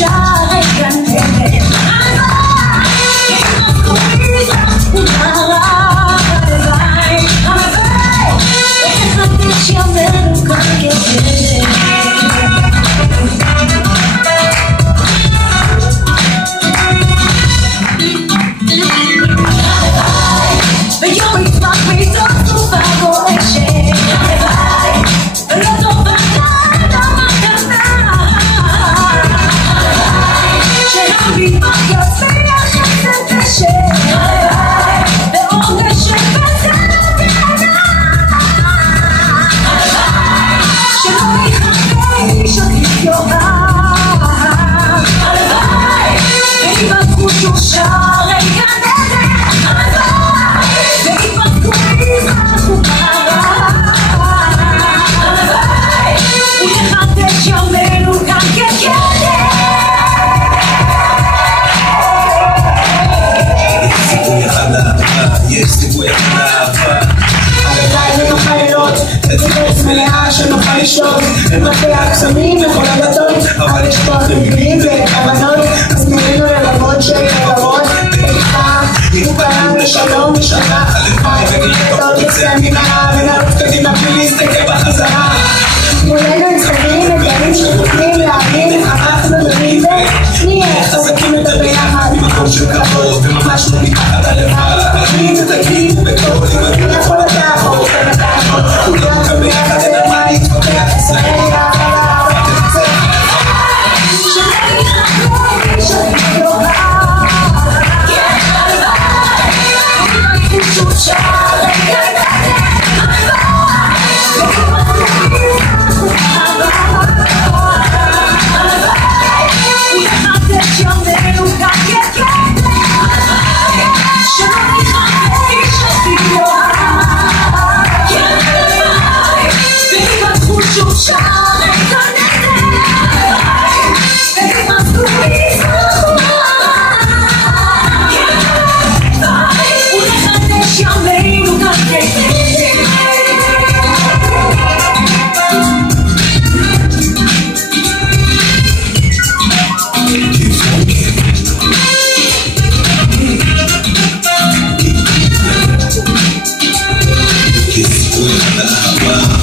שערי גן עדן. הלוואי וחדש ימינו כאן כגן. ויום יצמח מתוך תקופה גועשת. הלוואי ולא טובה לאדמה קטנה. שהמטבח יצליח חסד ושם. הלוואי ועונש שבצד תהנה. הלוואי שלא יחדש עוד יואב. הלוואי ויפתחו שוב שערי גן עדן. הלוואי ויפתחו מזרח ומערב. הלוואי ויחדש ימינו כאן כקדם. יש סיכוי אחד לאהבה. הלוואי ונוכל לילות בציפוץ מלאה שנוכל לשלוט במטבע הקסמים וכל הדתות, אבל יש כוח למילים וכוונות, אז תנינו ללמוד של כבוד ואיתך וכולנו לשלום ושלווה. הלוואי ונראה יצא ממנה ונרוץ קדימה בלי להסתכל בחזרה. מולנו ניצבים אתגרים שגורמים להבין איך אנחנו דומים ונהיה חזקים יותר ביחד ממקום של כבוד וממש לא מתחת הלבד. תגיד ותגיד ובקול אם אני יכול לתעבור ונתעבור כולם כאן ביחד אין על מה להתווכח. ישראל Kiss with the